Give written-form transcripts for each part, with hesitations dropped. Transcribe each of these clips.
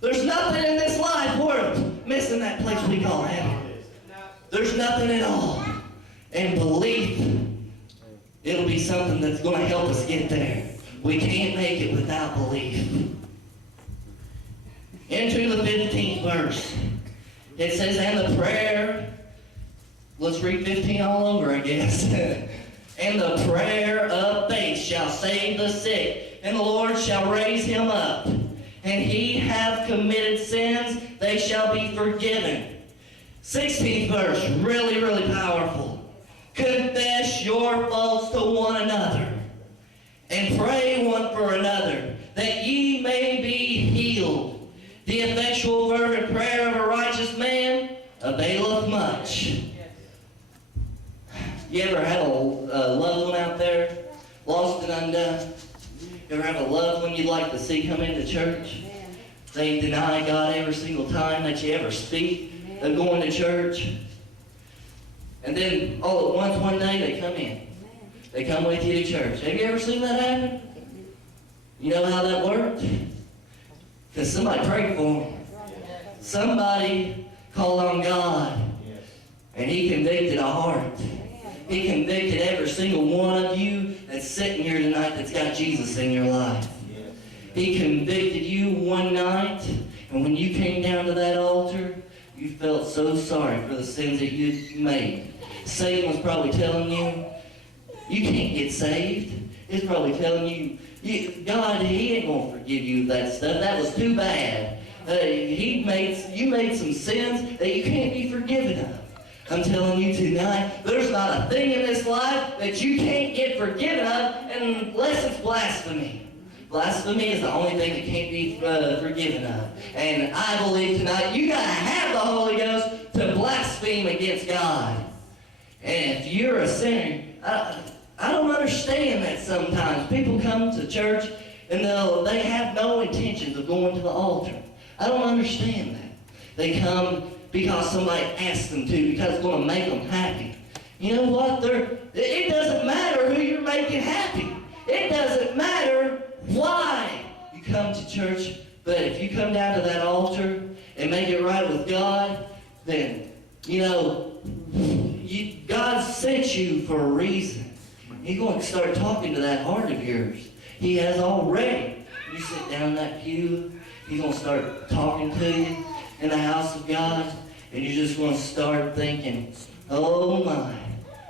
There's nothing in this life worth missing that place we call heaven. There's nothing at all. And belief, it'll be something that's going to help us get there. We can't make it without belief. Into the 15th verse. It says, and the prayer, let's read 15 all over, I guess. And the prayer of faith shall save the sick, and the Lord shall raise him up. And he hath committed sins, they shall be forgiven. 16th verse, really, really powerful. Confess your faults to one another, and pray one for another, that ye may be healed. The effectual fervent prayer of a righteous man availeth much. You ever have a loved one out there, lost and undone? You ever have a loved one you'd like to see come into church? They deny God every single time that you ever speak of going to church. And then all at once one day they come in. They come with you to church. Have you ever seen that happen? You know how that worked? Because somebody prayed for them. Somebody called on God. And he convicted a heart. He convicted every single one of you that's sitting here tonight that's got Jesus in your life. He convicted you one night, and when you came down to that altar, you felt so sorry for the sins that you made. Satan was probably telling you, you can't get saved. He's probably telling you, God, he ain't going to forgive you that stuff. That was too bad. You made some sins that you can't be forgiven of. I'm telling you tonight, there's not a thing in this life that you can't get forgiven of unless it's blasphemy. Blasphemy is the only thing that can't be forgiven of. And I believe tonight you got to have the Holy Ghost to blaspheme against God. And if you're a sinner, I don't understand that sometimes. People come to church and they have no intentions of going to the altar. I don't understand that. They come because somebody asked them to, because it's going to make them happy. You know what? It doesn't matter who you're making happy. It doesn't matter why you come to church. But if you come down to that altar and make it right with God, then, God sent you for a reason. He's going to start talking to that heart of yours. He has already. You sit down in that pew, he's going to start talking to you in the house of God, and you're just going to start thinking, oh my,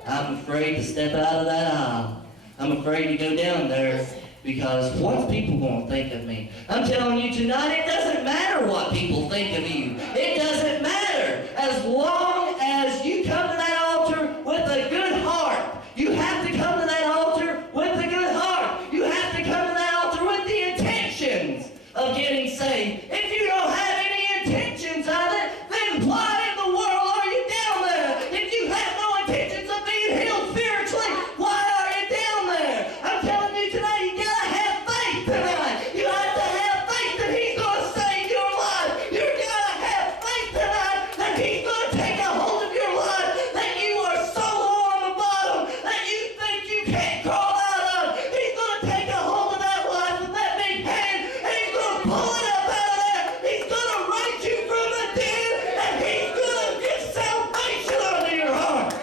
I'm afraid to step out of that aisle. I'm afraid to go down there because what's people going to think of me? I'm telling you tonight, it doesn't matter what people think of you. It doesn't matter as long as you come to that altar with a good heart. You have to come to that altar with a good heart. You have to come to that altar with the intentions of getting saved. If you don't have any intentions of it, then why in the world are you down there? If you have no intentions of being healed spiritually, why are you down there? I'm telling you tonight, you gotta have faith tonight. You have to have faith that he's gonna save your life. You gotta have faith tonight that he's gonna take a hold of your life, that you are so low on the bottom that you think you can't crawl out of. He's gonna take a hold of that life with that big hand, and he's gonna pull it up out of there. He's gonna raise you from the dead, and he's gonna get salvation onto your heart.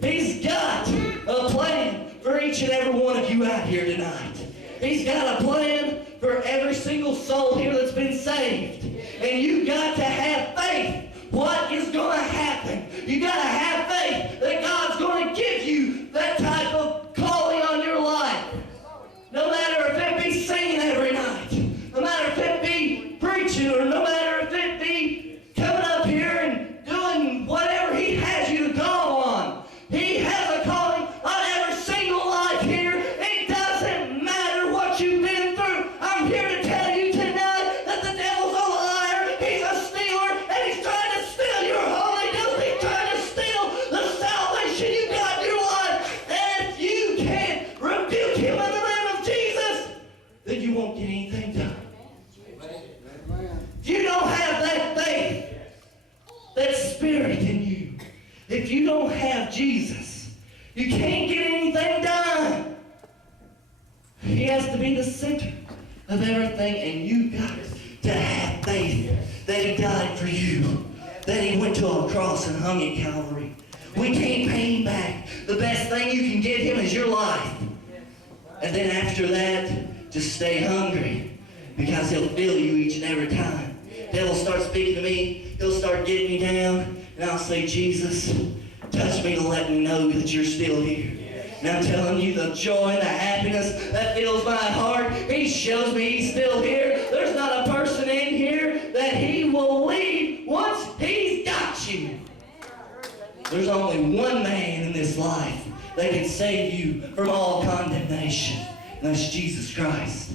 He's got a plan for each and every one of you out here tonight. He's got a plan for every single soul here that's been saved. And you got to have faith. What is going to happen? You got to have faith that God's going to give you that type of calling on your life. No matter if it be singing every night, no matter if it be preaching, or no matter if it be coming up here and doing whatever he has you to call on. He has a calling on every single life here. It doesn't matter what you've been through. I'm here to tell you tonight that the devil's a liar. He's a stealer, and he's trying to steal your Holy Ghost. He's trying to steal the salvation you got in your life. And if you can't rebuke him in the name of Jesus, then you won't get anything done. If you don't have that faith, that spirit in you, if you don't have Jesus, you can't get anything done. He has to be the center of everything, and you got to have faith that He died for you, that He went to a cross and hung at Calvary. We can't pay Him back. The best thing you can give Him is your life. And then after that, just stay hungry, because He'll fill you each and every time. The devil starts speaking to me, he'll start getting me down, and I'll say, Jesus, touch me to let me know that you're still here. And I'm telling you, the joy and the happiness that fills my heart, He shows me He's still here. There's not a person in here that He will leave once He's got you. There's only one man in this life that can save you from all condemnation, and that's Jesus Christ.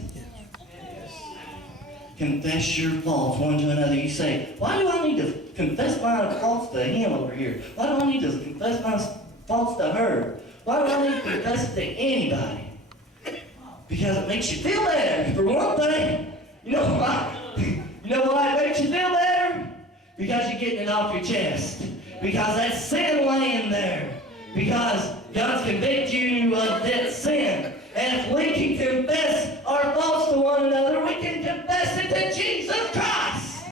Confess your faults one to another. You say, why do I need to confess my faults to him over here? Why do I need to confess my faults to her? Why do I need to confess it to anybody? Because it makes you feel better, for one thing. You know why? You know why it makes you feel better? Because you're getting it off your chest. Because that's sin laying there. Because God's convicted you of that sin. And if we can